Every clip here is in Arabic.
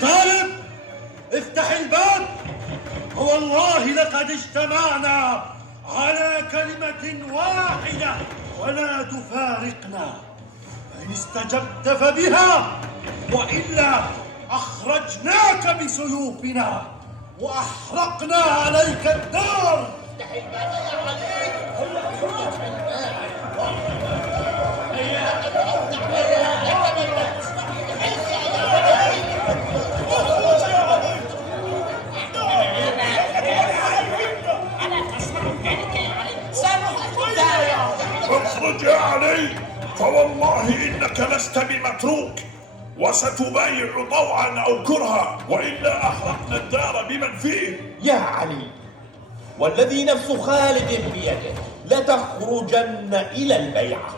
طالب افتح الباب، فوالله لقد اجتمعنا على كلمة واحدة ولا تفارقنا، فإن استجبت فبها وإلا أخرجناك بسيوفنا وأحرقنا عليك الدار. افتح الباب يا اخرج يا علي، فوالله إنك لست بمتروك، وستبايع طوعا أو كرها، وإلا أحرقنا الدار بمن فيه. يا علي، والذي نفس خالد بيده لتخرجن إلى البيعة،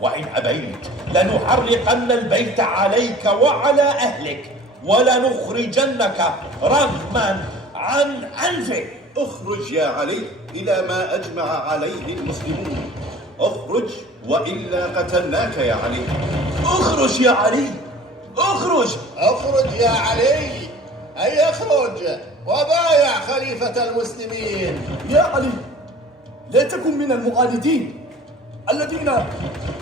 وإن أبيت لنحرقن البيت عليك وعلى أهلك ولنخرجنك رغما عن أنفك. اخرج يا علي إلى ما أجمع عليه المسلمون، اخرج وإلا قتلناك يا علي. اخرج يا علي، اخرج. اخرج يا علي، أي اخرج وبايع خليفة المسلمين. يا علي، لا تكن من المعاندين الذين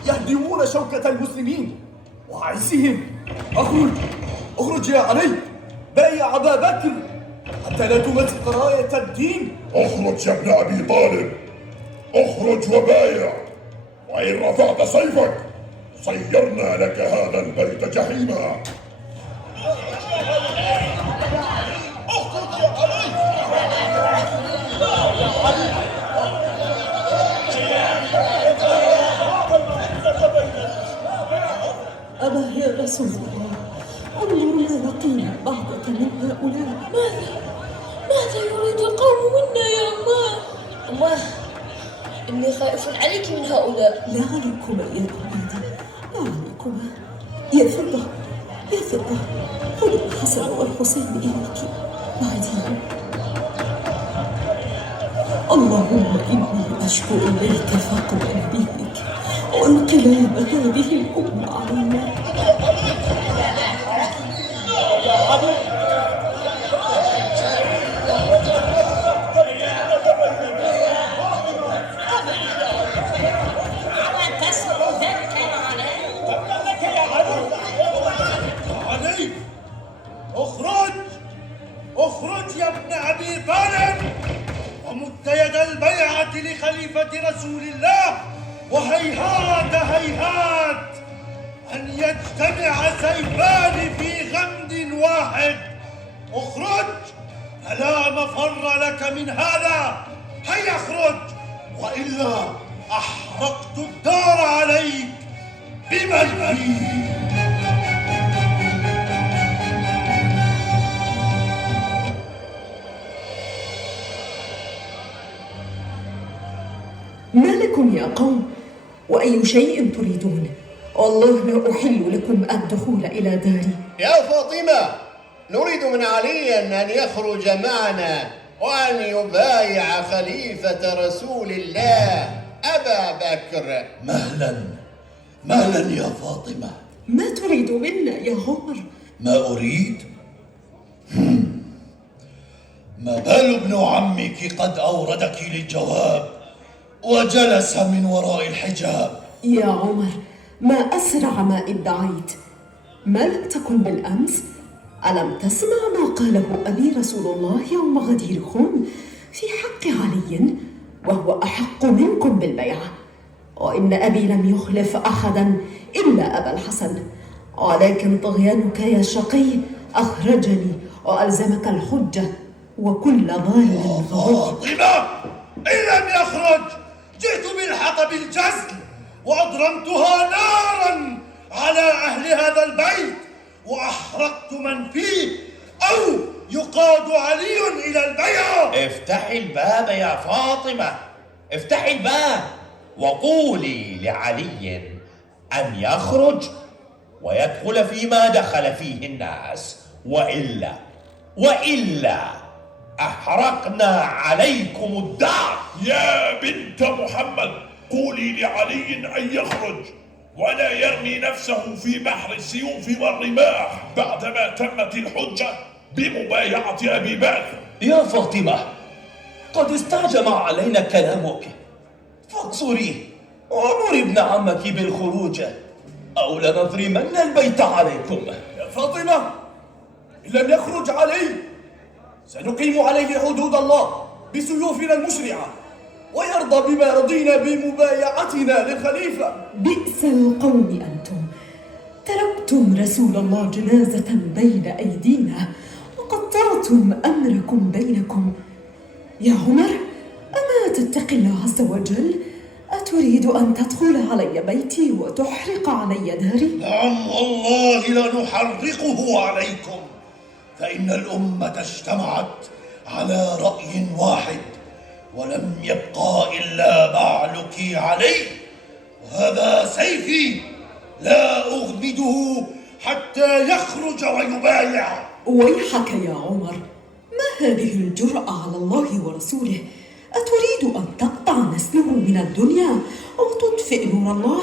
يهدمون شوكة المسلمين وعزهم. اخرج، اخرج يا علي، بايع أبا بكر حتى لا تمزق راية الدين. اخرج يا ابن أبي طالب، اخرج وبايع، وإن رفعت سيفك صيرنا لك هذا البيت جحيما. اخرج يا علي. أبا يا رسول الله، انظر ما لقينا بعضك من هؤلاء. ماذا يريد القوم منا يا أماه؟ إني خائف عليك من هؤلاء. لا عليكما يا أولادي، لا عليكما. يا فضة، يا فضة، خذ الحسن والحسين إليك بعدين. اللهم إني أشكو إليك فقد نبيك وانقلاب هذه الأمة علينا. علي، اخرج يا ابن أبي طالب ومد يد البيعة لخليفة رسول الله، وهيهات هيهات أن يجتمع سيفان في غمد واحد. اخرج، فلا مفر لك من هذا. هيا اخرج، وإلا أحرقت الدار عليك بمن فيه. ما لكم يا قوم؟ وأي شيء تريدون؟ والله لا أحل لكم الدخول إلى داري. يا فاطمة، نريد من علي أن يخرج معنا وأن يبايع خليفة رسول الله أبا بكر. مهلا يا فاطمة. ما تريد منا يا عمر؟ ما أريد؟ ما بال ابن عمك قد أوردك للجواب وجلس من وراء الحجاب؟ يا عمر، ما أسرع ما ادعيت. ما لم تكن بالأمس؟ ألم تسمع ما قاله أبي رسول الله يوم غديركم في حق علي وهو أحق منكم بالبيعة؟ وإن أبي لم يخلف أحدا إلا أبا الحسن، ولكن طغيانك يا شقي أخرجني وألزمك الحجة، وكل ظالم غضب. فاطمة، إن لم يخرج جئت بالحطب الجزل وأضرمتها نارا على أهل هذا البيت وأحرقت من فيه، أو يقاد علي إلى البيعة. افتحي الباب يا فاطمة، افتحي الباب وقولي لعلي أن يخرج ويدخل فيما دخل فيه الناس، وإلا أحرقنا عليكم الدار. يا بنت محمد، قولي لعلي أن يخرج ولا يرمي نفسه في بحر السيوف والرماح بعدما تمت الحجة بمبايعة أبي بكر. يا فاطمة، قد استعجم علينا كلامك، فاقصري وامر ابن عمك بالخروج أو لنضرمن البيت عليكم. يا فاطمة، إن لم يخرج علي سنقيم عليه حدود الله بسيوفنا المشرعة، ويرضى بما رضينا بمبايعتنا للخليفة. بئس القوم أنتم، تركتم رسول الله جنازة بين أيدينا وقطعتم أمركم بينكم. يا عمر، أما تتقي الله عز وجل؟ أتريد أن تدخل علي بيتي وتحرق علي داري؟ نعم والله لنحرقه عليكم، فإن الأمة اجتمعت على رأي واحد ولم يبقى إلا بعلك عليه، وهذا سيفي لا أغمده حتى يخرج ويبايع. ويحك يا عمر، ما هذه الجرأة على الله ورسوله؟ أتريد أن تقطع نسله من الدنيا وتطفئ نور الله؟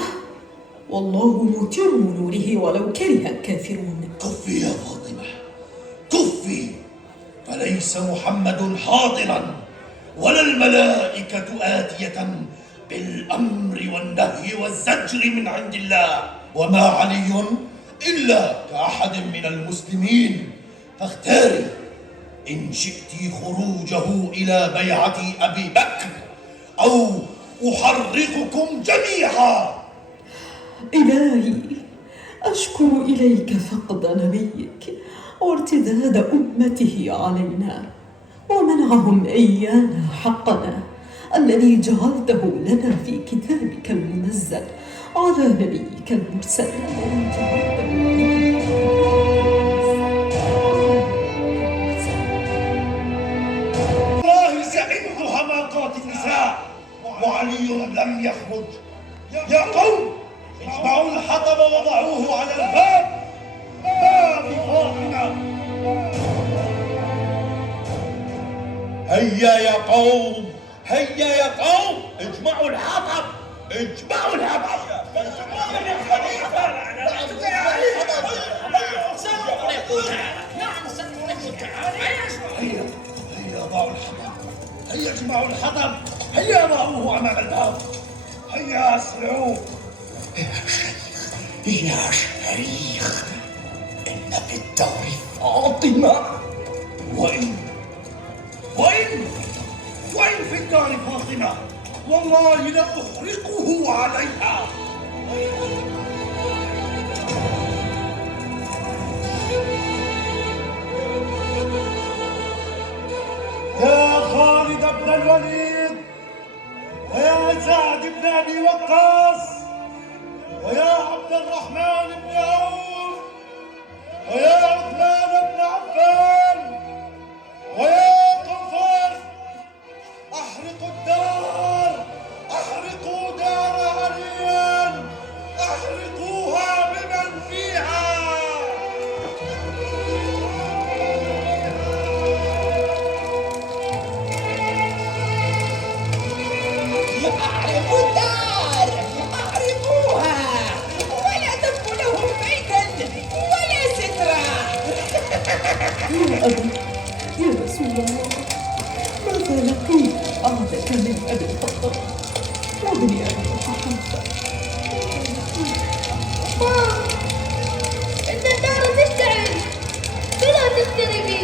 والله متم نوره ولو كره الكافرون. كفي يا فاطمة، كفي، فليس محمد حاضرا ولا الملائكة آتية بالأمر والنهي والزجر من عند الله، وما علي إلا كأحد من المسلمين، فاختاري إن شئت خروجه إلى بيعة أبي بكر أو أحرقكم جميعا. إلهي، أشكو إليك فقد نبيك وارتداد أمته علينا ومنعهم إيانا حقنا الذي جعلته لنا في كتابك المنزل على نبيك المرسل. والله سئمت حماقات النساء وعلي لم يخرج. يا قوم، اجمعوا الحطب وضعوه على الباب، باب فاطمة. هيا يا قوم، هيا يا قوم، اجمعوا الحطب، اجمعوا الحطب. هيا ضعوا الحطب، هيا اجمعوا الحطب، هيا ضعوه أمام الباب، هيا أسرعوا. يا شيخ، إن في الدار فاطمة. وإن في الدار فاطمة والله لأحرقه عليها. يا خالد بن الوليد، ويا سعد بن أبي وقاص، ويا عبد الرحمن بن عوف، ويا عثمان بن عفان، ويا طرفان، أحرقوا الدار، أحرقوا دار علي، أحرقوها بمن فيها. أحرقوا الدار، أحرقوها، ولا تبقوا لهم بيتا ولا سترا. يا أبا، يا رسول الله، ماذا لقيت بعدك من أبي الخطاب وابن أبي قحافة؟ إن النار تشتعل، فلا تقتربي.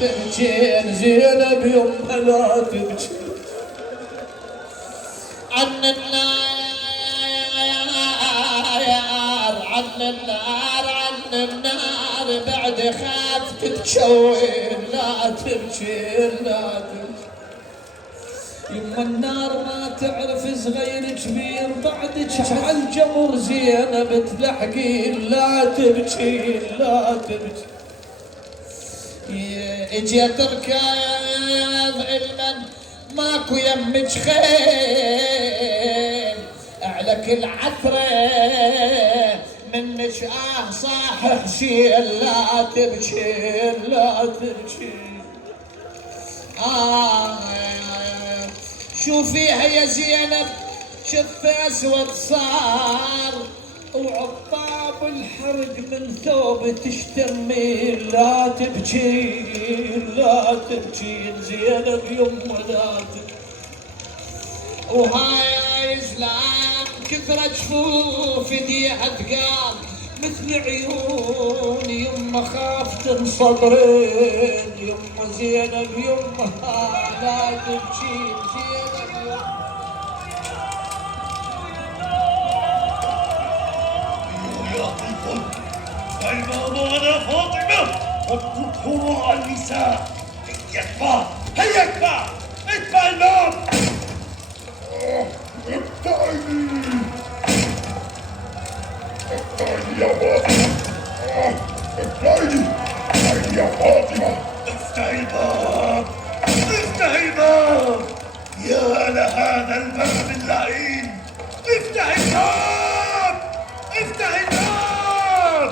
تبكين زينب يما لا تبكين عن النار، عن النار، عن النار، بعد خاف تتشوين. لا تبكين، لا تبكين يما النار، ما تعرف صغير كبير بعدك عالجمر زينب تلحقين. لا تبكين، لا تبكين. اجيت ركاض علما ماكو يمك خيل، لك العثرة منك صاح حسين لا تبكي لا تبكي. شوفيها يا زينب شف اسود صار وعطاب الحرق من ثوب تشتمي لا تبكي لا تبكي زينب يمه لا تبكي. وهاي زلام كثرة جفوف ايديها ثقال مثل عيون يمه خاف تنصدرين يمه زينب يمه لا تبكي زينب يمه. يا قنفذ الباب على فاطمة واتركه وراء النساء. هيا ادفع هيا ادفع ادفع الباب. ابتعدي ابتعدي يا فاطمة ابتعدي ابتعدي يا فاطمة. افتح الباب افتح الباب يا لهذا الباب اللعين. افتح الباب افتح الباب.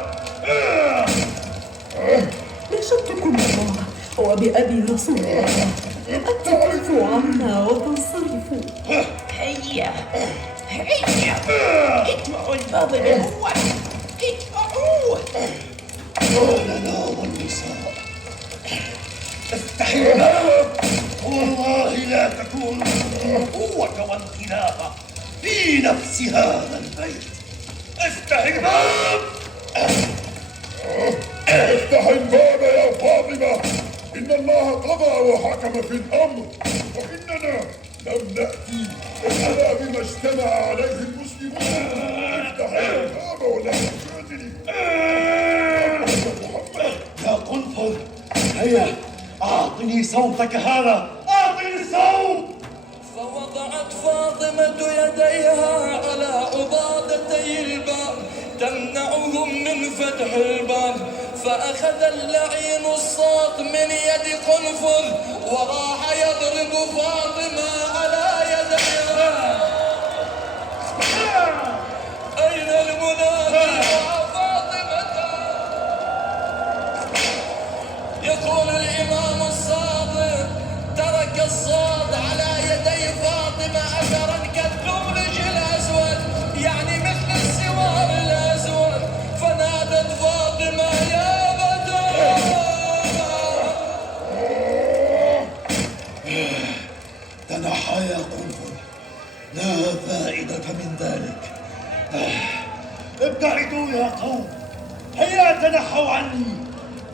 نشدتكم الله وبأبي رسول الله أن تكفوا عنا وتنصرفوا. هيا هيا ادفعوا الباب الأول ادفعوه. قال لا والنساء افتح الباب والله لا تكون قوة وانخلافة في نفس هذا البيت. افتح الباب افتح الباب يا فاطمة إن الله قضى وحكم في الأمر وإننا لم نأتي إلا بما اجتمع عليه المسلمون. افتح الباب ولا تجادلي محمد. يا قنفذ هيا أعطني صوتك هذا أعطني الصوت. فوضعت فاطمة يديها على عضادتي الباب تمنعهم من فتح الباب. فأخذ اللعين الصوت من يد قنفذ وراح يضرب فاطمة على يديها. أين المنادي يا فاطمة؟ يقول الإمام الصادق ترك الصوت على يدي فاطمة أثرا كالثلج الأسود يعني مثل السوار الأسود. فنادت فاطمة يا بدر. تنحى يا قنفذ لا فائدة من ذلك. ابتعدوا يا قوم هيا تنحوا عني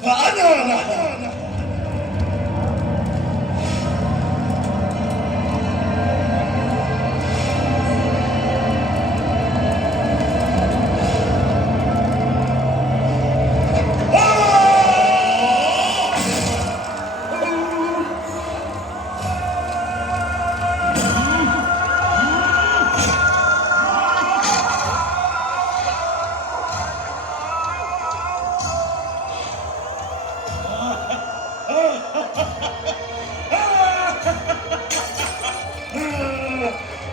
فأنا لها.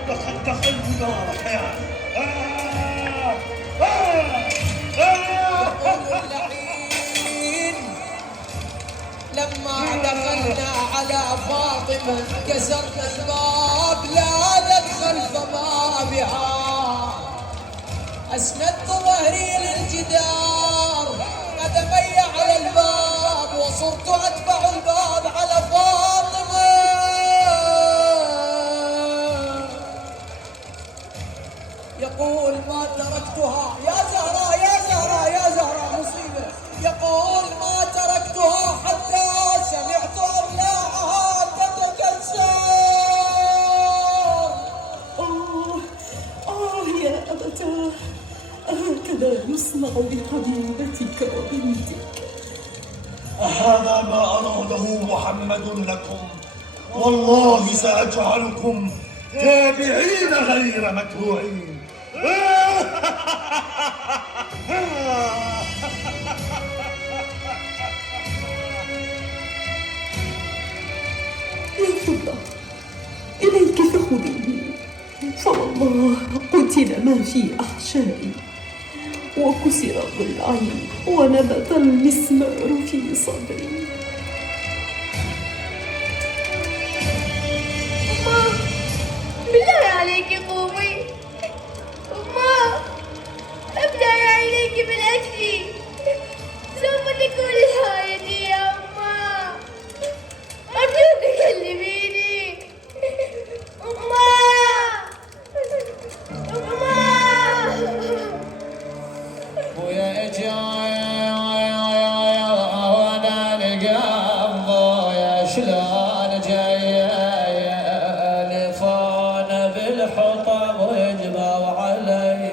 لقد دخلت دارك يعني. لما دخلنا على فاطمة كسرنا الباب لا ندخل بابها. أسندت ظهري للجدار قدمي على الباب وصرت أتبع الباب على فاطمة. يقول ما تركتها يا زهراء يا زهراء يا زهراء مصيبة. يقول ما تركتها حتى سمعت أضلاعها تتكسر. يا أبتاه هكذا يصنع بحبيبتك وبنتك. هذا ما أراده محمد لكم والله سأجعلكم تابعين غير متبوعين. يا فضة إليك فخذيني فوالله قتل قتل ما في أحشائي، وكسر ضلعي، ونبت المسمار في صدري. أما بالله عليك قومي. أما أبلع عليك بالأكل، سوف تكون نهايتي يا أما. أرجوك كلميني. أما ويا جاي وانا القبض يا شلون جاي الفون بالحطب ويجمعوا علي